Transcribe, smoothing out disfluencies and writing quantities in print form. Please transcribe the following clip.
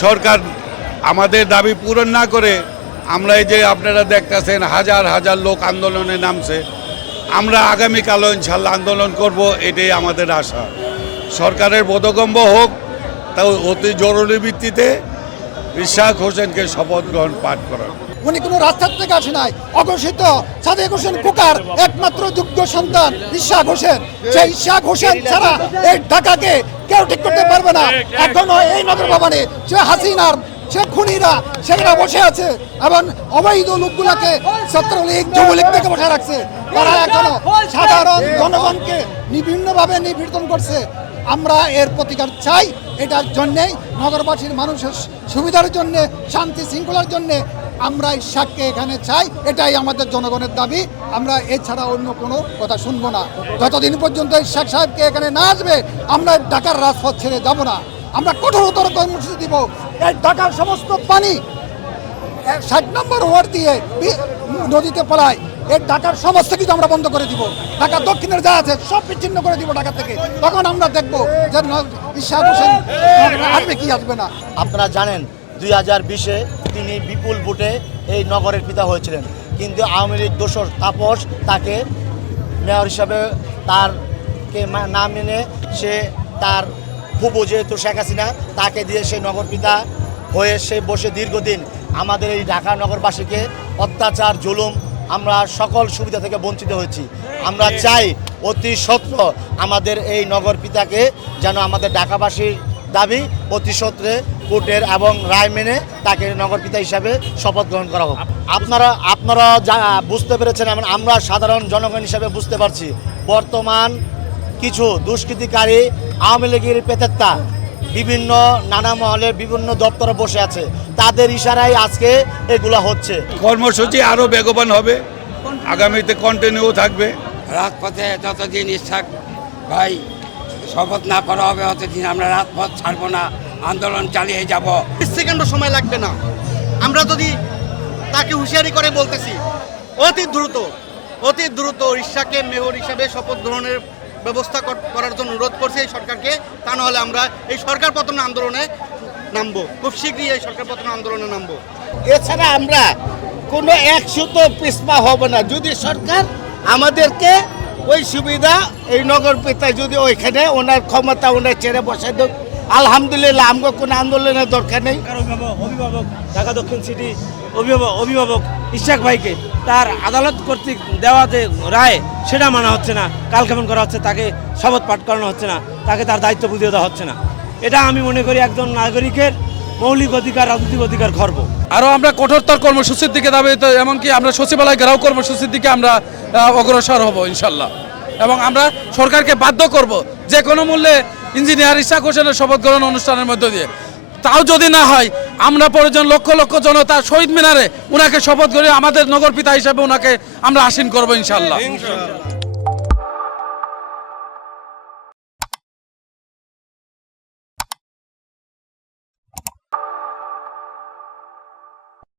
সরকার আমাদের দাবি পূরণ না করে আমরা এই যে আপনারা দেখতেছেন হাজার হাজার লোক আন্দোলনে নামছে, আমরা আগামীকালও ইনশাল্লাহ আন্দোলন করব, এটাই আমাদের আশা। সরকারের বোধগম্য হোক, তাও অতি জরুরি ভিত্তিতে ইশাক হোসেনকে শপথ গ্রহণ পাঠ করার। উনি কোনো রাস্তার থেকে আসে নাই, অঘোষিত সাদেক হোসেন খোকার একমাত্র যোগ্য সন্তান ইশাক হোসেন। সেই ইশাক হোসেন ছাড়া এই ঢাকাকে কেউ ঠিক করতে পারবে না। এখনো এই নগর ভবনে সে হাসিনার সে খুনিরা সেখানে বসে আছে এবং অবৈধ লোকগুলাকে ছাত্রলীগ যুবলীগ থেকে বসে রাখছে। তারা এখনো সাধারণ জনগণকে বিভিন্নভাবে নিপীড়ন করছে। আমরা এর প্রতিকার চাই। এটার জন্যেই নগরবাসীর মানুষের সুবিধার জন্য, শান্তি শৃঙ্খলার জন্য আমরা ইশাককে এখানে চাই। এটাই আমাদের জনগণের দাবি। আমরা এছাড়া অন্য কোনো কথা শুনবো না। যতদিন পর্যন্ত ইশাক সাহেবকে এখানে না আসবে, আমরা ঢাকার রাজপথ ছেড়ে যাব না। আমরা কঠোরতর কর্মসূচি দিব। এই ঢাকার সমস্ত পানি 60 নম্বর ওয়ার্ড দিয়ে নদীতে পলায়। এই ঢাকার সমস্ত কিছু আমরা বন্ধ করে দিব। ঢাকা দক্ষিণের যা আছে সব বিচ্ছিন্ন করে দিব ঢাকা থেকে। তখন আমরা দেখবো যে ইশাক হোসেন আসবে কি আসবে না। আপনারা জানেন 2020-এ তিনি বিপুল ভোটে এই নগরের পিতা হয়েছিলেন, কিন্তু আওয়ামী লীগ দোসর তাপস তাকে মেয়র হিসাবে তারকে না মেনে সে তার ফুফু যেহেতু শেখ হাসিনা তাকে দিয়ে সে নগর পিতা হয়ে সে বসে দীর্ঘদিন আমাদের এই ঢাকা নগরবাসীকে অত্যাচার জুলুম আমরা সকল সুবিধা থেকে বঞ্চিত হয়েছি। আমরা চাই অতি সত্ত্ব আমাদের এই নগর পিতাকে যেন আমাদের ঢাকাবাসীর দাবি অতি সত্ত্বে কোর্টের এবং রায় মেনে তাকে নগরপিতা হিসাবে শপথ গ্রহণ করা হোক। আপনারা যা বুঝতে পেরেছেন, আমরা সাধারণ জনগণ হিসাবে বুঝতে পারছি বর্তমান কিছু দুষ্কৃতিকারী আওয়ামী লীগের পেতেত্তা বিভিন্ন নানা মহলে বিভিন্ন দপ্তরে বসে আছে, তাদের ইশারায় আজকে এগুলো হচ্ছে। কর্মসূচি আরও বেগবান হবে, আগামীতে কন্টিনিউ থাকবে। রাজপথে যতদিন ইশাক ভাই শপথ না করা হবে ততদিন আমরা রাজপথ ছাড়বো না, আন্দোলন চালিয়ে যাব। 30 সেকেন্ডও সময় লাগবে না। আমরা যদি তাকে হুঁশিয়ারি করে বলতেছি অতি দ্রুত ইশাককে মেয়র হিসাবে শপথ গ্রহণের ব্যবস্থা করার জন্য অনুরোধ করছি এই সরকারকে। তা নাহলে আমরা এই সরকার পতন আন্দোলনে নামবো, খুব শীঘ্রই এই সরকার পতন আন্দোলনে নামবো। এছাড়া আমরা কোনো 100 পিছপা হব না। যদি সরকার আমাদেরকে ওই সুবিধা এই নগর পিতায় যদি ওইখানে ওনার ক্ষমতা ওনার ছেড়ে বসে দেন, আলহামদুলিল্লাহ, আমাকে কোনো আন্দোলনের দরকার নেই। অভিভাবক ঢাকা দক্ষিণ সিটি অভিভাবক ইশাক ভাইকে তার আদালত কর্তৃক দেওয়া যে রায় সেটা মানা হচ্ছে না, কালক্ষেপণ করা হচ্ছে, তাকে শপথ পাঠ করানো হচ্ছে না, তাকে তার দায়িত্ব বুঝিয়ে দেওয়া হচ্ছে না। এটা আমি মনে করি একজন নাগরিকের মৌলিক অধিকার, রাজনৈতিক অধিকার খর্ব। আরও আমরা কঠোরতর কর্মসূচির দিকে দাবি, এমনকি আমরা সচিবালয় ঘেরাও কর্মসূচির দিকে আমরা অগ্রসর হব ইনশাল্লাহ। এবং আমরা সরকারকে বাধ্য করব যে কোনো মূল্যে ইঞ্জিনিয়ার ইশাক হোসেনের শপথ গ্রহণ অনুষ্ঠানের মধ্য দিয়ে, তাও যদি না হয় আমরা প্রয়োজন লক্ষ লক্ষ জনতা শহীদ মিনারে ওনাকে শপথ করে আমাদের নগরপিতা হিসাবে ওনাকে আমরা আসীন করবো ইনশাল্লাহ।